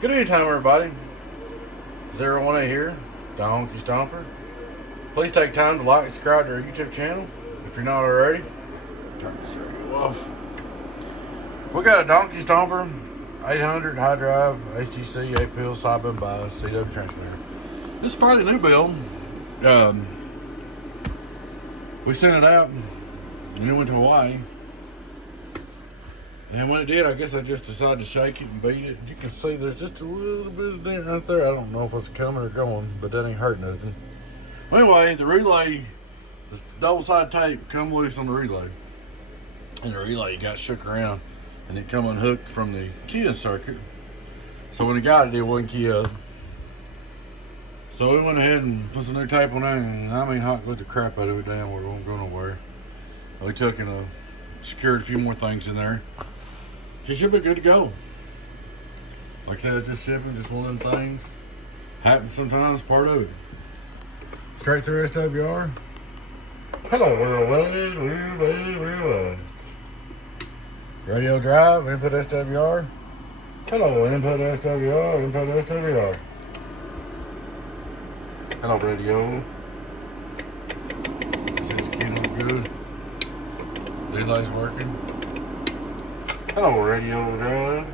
Good evening time, everybody. 018 here, Donkey Stomper. Please take time to like and subscribe to our YouTube channel if you're not already. Turn this radio off. We got a Donkey Stomper 800 high drive HGC 8 side button bias CW transmitter. This is fairly new build. We sent it out and it went to Hawaii. And when it did, I guess I just decided to shake it and beat it. You can see there's just a little bit of dent right there. I don't know if it's coming or going, but that ain't hurt nothing. Anyway, the relay, the double-sided tape come loose on the relay. And the relay got shook around and it come unhooked from the keying circuit. So when it got it, it wouldn't key up. So we went ahead and put some new tape on there, and I mean hot glued the crap out of it down where it won't go nowhere. We took and secured a few more things in there. She should be good to go. Like I said, it's just shipping, just one of them things. Happens sometimes, part of it. Straight through SWR. Hello, worldwide. Radio drive, input SWR. Hello, input SWR, input SWR. Hello, radio. This is keying up good. Relay's working. Hello, radio drive.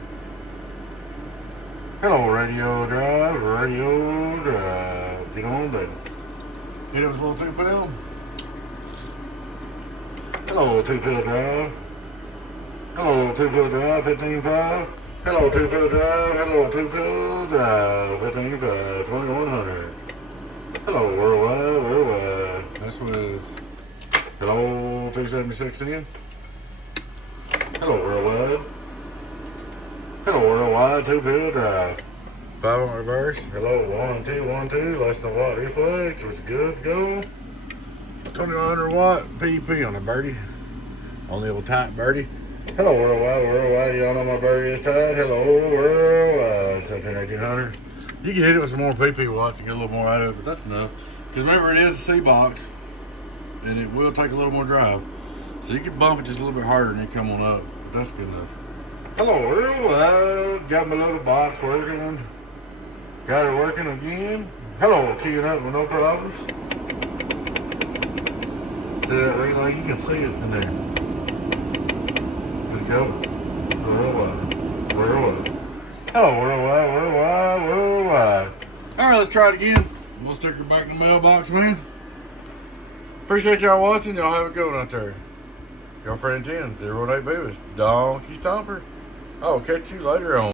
Hello, radio drive. Radio drive. Get on there. Hit it with a little 2-pill. Hello, 2-pill drive. Hello, 2-pill drive. 15.5. Hello, 2-pill drive. Hello, 2-pill drive. 15.5. 2100. Hello, worldwide. That's with. Hello, 276 in. Hello, worldwide. Hello, worldwide, 2-pill drive. 5 on reverse. Hello, 1, 2, 1, 2. Less than a watt reflex. It's good to go. 2100 watt PDP on the birdie. On the old tight birdie. Hello, worldwide. Y'all know my birdie is tight. Hello, worldwide. 17-1800. You can hit it with some more PP watts and get a little more out of it, but that's enough. Because remember, it is a C box. And it will take a little more drive. So you can bump it just a little bit harder and it come on up. But that's good enough. Hello, worldwide. Got my little box working. Got it working again. Hello, keying up with no problems. See that relay? You can see it in there. Good to go. Worldwide. Hello, worldwide. Alright, let's try it again. We'll stick her back in the mailbox, man. Appreciate y'all watching. Y'all have a good one out there. Your friend 10, 08 Beavis, Donkey Stomper. I'll catch you later on.